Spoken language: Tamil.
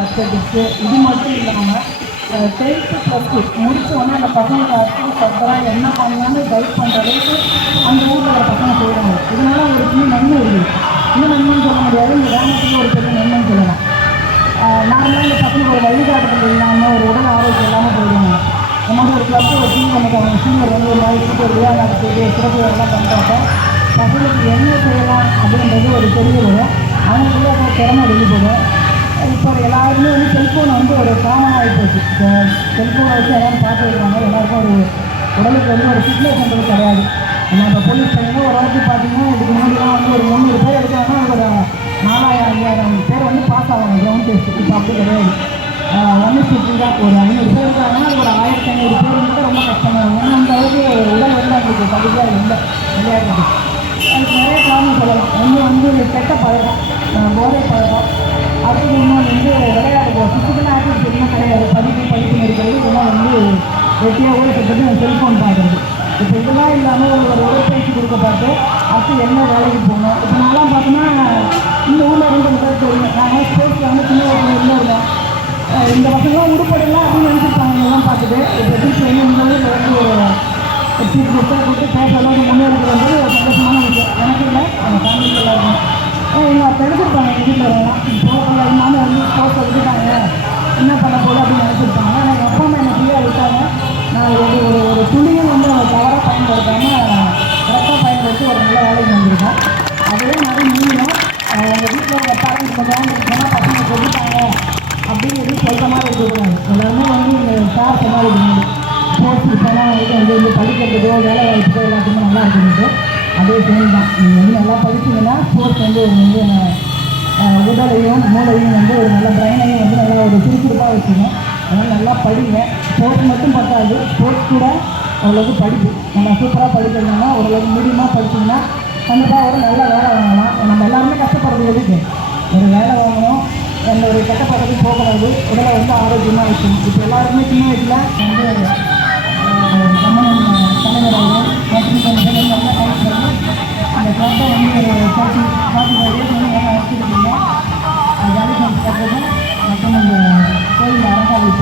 அத்தடிக்கு இது மட்டும் இல்லாமல் 10th + 2 முடித்தோடனே அந்த பசங்களுக்கு அடுத்து ஃபர்தராக என்ன பண்ணலான்னு கைட் பண்ணுற அளவுக்கு அந்த ஊரில் ஒரு பசங்க செய்கிறாங்க. இதனால் ஒரு சின்ன நன்மை இருக்குது. இன்னும் நன்மைன்னு சொல்ல முடியாது, இந்த கிராமத்துக்கு ஒரு பெரிய நன்மைன்னு சொல்லலாம். நார்மலாக இந்த பசங்களுக்கு ஒரு வழிகாட்டுதல் இல்லாமல் ஒரு உடல் ஆரோக்கியம் இல்லாமல் போயிடுவாங்க. இந்த மாதிரி ஒரு கிளப்பு ஒரு டீம் நமக்கு அவங்க சீனியர் வந்து ஒரு மாதிரி ஒரு விழா நடத்துறது சிறப்பு எல்லாம் பண்ணுறப்ப பசங்களுக்கு என்ன செய்யலாம் அப்படின்றது ஒரு தெரிய வரும். அவங்களுக்குள்ளே அதை திறமை வெளிப்படும். இப்போ எல்லாருமே வந்து செல்ஃபோன் வந்து ஒரு காமன் ஆகி போச்சு. இப்போ செல்ஃபோனை வச்சு எல்லோரும் பார்த்து வைக்கிறாங்க. எல்லாருக்கும் ஒரு உடலுக்கு வந்து ஒரு ஃபிட்னஸ்ன்றது கிடையாது. நம்ம இப்போ போலீஸ் பையனும் ஒரு வாட்டி பார்த்தீங்கன்னா இதுக்கு முன்னாடிலாம் வந்து ஒரு 300 பேர் எடுத்தாங்கன்னா ஒரு 4000-5000 பேர் வந்து பாஸ் ஆவாங்க கிரவுண்ட் டெஸ்ட். இப்போ அப்படி கிடையாது. 1:50 தான். ஒரு 500 பேர் இருக்காங்கன்னா அது ஒரு 1500 பேர் வந்து ரொம்ப கஷ்டமாக இருக்கும். ஏன்னா அந்த அளவுக்கு உடல் வந்து அவங்களுக்கு தகுதியாக இல்லை விளையாடுறது. அதுக்கு நிறைய காரணம் சொல்லலாம். ஒன்று வந்து கெட்ட பழக்கம், போதை பழக்கம். அடுத்தது இன்னொன்று வந்து விளையாடுவோம் ஃபிசிக்கல் ஆக்டிவிட்டி எதுவும் கிடையாது. படிப்பு இருக்கிறது இதெல்லாம் வந்து வெட்டியாக ஓடிக்கிட்டு செல்ஃபோன் பார்க்குறது. இப்போ இதெல்லாம் இல்லாமல் ஒரு உடற்பயிற்சி கொடுக்க பார்த்து அடுத்து என்ன வேலைக்கு போகணும். இப்போ நான்லாம் பார்த்தோன்னா இந்த ஊரில் இருந்து தெரியும். நாங்கள் ஸ்போர்ட்ஸில் வந்து சின்ன வயசுல இருந்தோம். இந்த பசங்களாம் உருப்படலாம் அப்படின்னு நினச்சிருப்பாங்க. இதெல்லாம் பார்த்துட்டு இப்போ வீட்டில் வந்து இந்த ஊரில் வந்து ஒரு சீட் புத்தகம் கொடுத்து பேச அளவுக்கு முன்னேறுகிறது ஒரு சந்தோஷமான விஷயம். எனக்கு இல்லை, அந்த ஃபேமிலிக்கு எல்லாருக்கும். எங்கள் அப்போ எடுத்துருப்பாங்க எங்கள் வீட்டில் வரலாம். போகல இல்லாமல் வந்து ஸ்போர்ட்ஸை விட்டுட்டாங்க, என்ன பண்ண போல அப்படின்னு நினச்சிருப்பாங்க. ஆனால் எங்கள் அப்பா அம்மா என்னை ஃப்ரீயாக விட்டாங்க. நான் ஒரு துணியும் வந்து அவங்க தவறாக பயன்படுத்தாமல் கரெக்டாக பயன்படுத்தி ஒரு நல்ல வேலைக்கு வந்திருக்கேன். அதே மாதிரி நீங்களும் உங்கள் வீட்டில் உங்கள் பேரண்ட்ஸ் கொஞ்சம் போனால் பசங்க சொல்லிட்டாங்க அப்படின்னு எதுவும் சொல்கிற மாதிரி இருக்கக்கூடாது. எல்லாருமே வந்து இந்த சார் சொன்னால் இருக்கணும். ஸ்போர்ட்ஸுக்கு போனால் வந்து படிக்கிறதுக்கோ வேலை வாய்ப்புக்கோ எல்லாத்துக்குமே நல்லா இருக்குது. அதே சேம் தான். நீங்கள் வந்து நல்லா படிச்சிங்கன்னா ஸ்போர்ட்ஸ் வந்து ஒரு வந்து உடலையும் மூளையும் வந்து ஒரு நல்ல பிரைனையும் வந்து நல்லா ஒரு சுறுசுறுப்பாக வச்சுக்கணும். அதனால் நல்லா படிங்க. ஸ்போர்ட்ஸ் மட்டும் பார்த்தாது, ஸ்போர்ட்ஸ் கூட ஓரளவுக்கு படிப்பு நம்ம சூப்பராக படிக்கிறதுனால ஓரளவுக்கு மீடியமாக படிச்சிங்கன்னா கண்டிப்பாக ஒரு நல்ல வேலை வாங்கலாம். நம்ம எல்லாருமே கஷ்டப்படுறது எதுக்கு? ஒரு வேலை வாங்கணும், எந்த ஒரு கெட்ட பழக்கத்துக்கு போகக்கூடாது, உடலை வந்து ஆரோக்கியமாக வச்சுக்கணும். இப்போ எல்லாருக்குமே சின்ன வயசில் வந்து தமிழர் அவர்கள் மற்றும் கொஞ்சம் நல்லா கைட் பண்ணி அந்த கிளப்பை வந்து ஒரு 45 இயர்ஸ் வந்து நல்லா வச்சுருக்கீங்க. ஜாலி ஃப்ரெண்ட்ஸ் கட்டுறது மற்றும் இந்த கோயில் அறங்காவல்